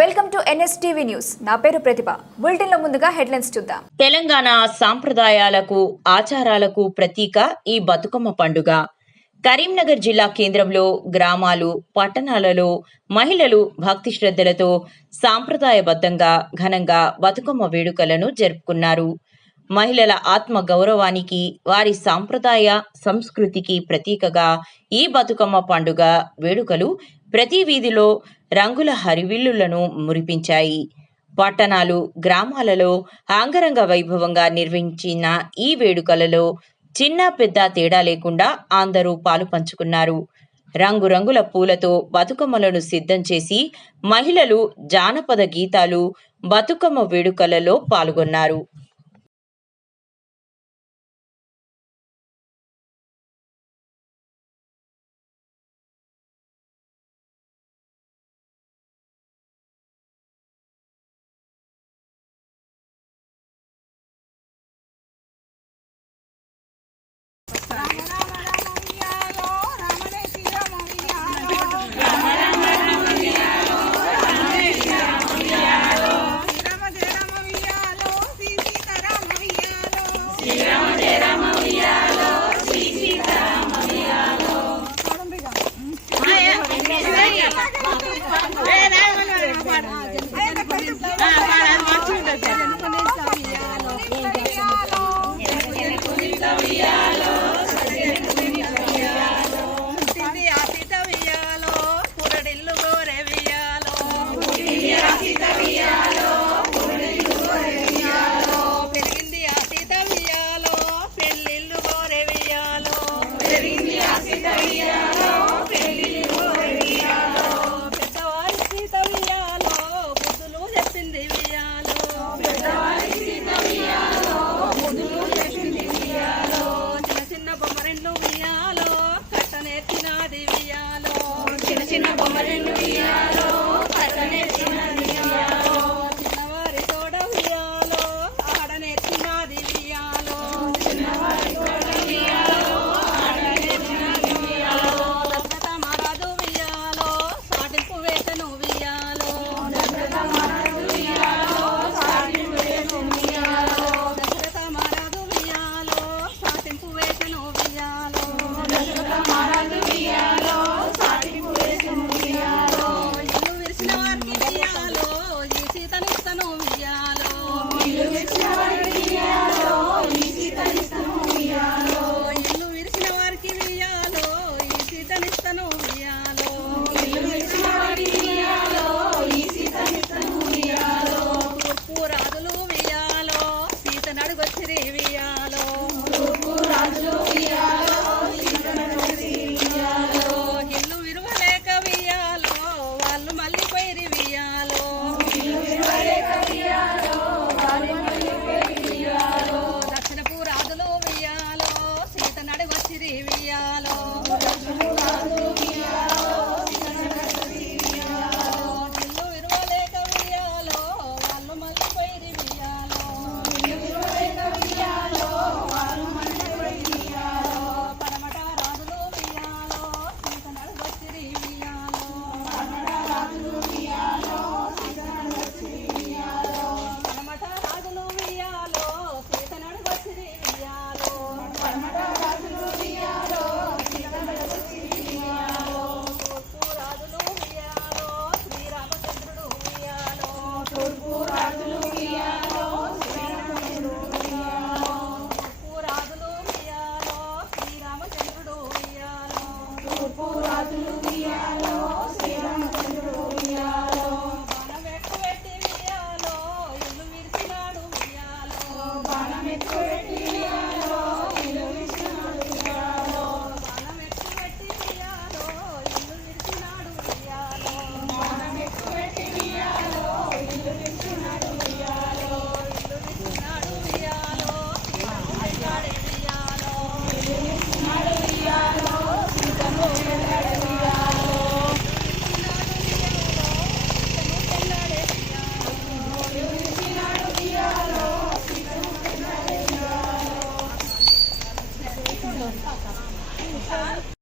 Welcome to NSTV news. నా పేరు ప్రతిభ. Bulletin లో ముందుగా హెడ్లైన్స్ చూద్దాం. తెలంగాణ సాంప్రదాయాలకు ఆచారాలకు ప్రతీక ఈ బతుకమ్మ పండుగ. కరీంనగర్ జిల్లా కేంద్రంలో గ్రామాలు, పట్టణాలలో మహిళలు భక్తి శ్రద్ధలతో సాంప్రదాయబద్ధంగా ఘనంగా బతుకమ్మ వేడుకలను జరుపుకున్నారు. మహిళల ఆత్మ గౌరవానికి, వారి సాంప్రదాయ సంస్కృతికి ప్రతీకగా ఈ బతుకమ్మ పండుగ వేడుకలు ప్రతి వీధిలో రంగుల హరివిల్లులను మురిపించాయి. పట్టణాలు, గ్రామాలలో అంగరంగ వైభవంగా నిర్వహించిన ఈ వేడుకలలో చిన్న పెద్ద తేడా లేకుండా అందరూ పాలు పంచుకున్నారు. రంగురంగుల పూలతో బతుకమ్మలను సిద్ధం చేసి మహిళలు జానపద గీతాలు, బతుకమ్మ వేడుకలలో పాల్గొన్నారు. చిన్న బొమ్మరెండు వియాలో కట్టనేర్చినది వియాలో చిన్నవారి తోడ వియాలో ఆడనేర్చినది వియాలో చిన్నవారి తోడ వియాలో ఆడనేర్చినది వియాలో దశరథ మహారాజు వియాలో సాటింపు వేసను వియాలో దశరథ మహారాజు వియాలో సాటింపు వేసను వియాలో దశరథ మహారాజు వియాలో సాటింపు వేసను వియాలో దశరథ మహారాజు వియాలో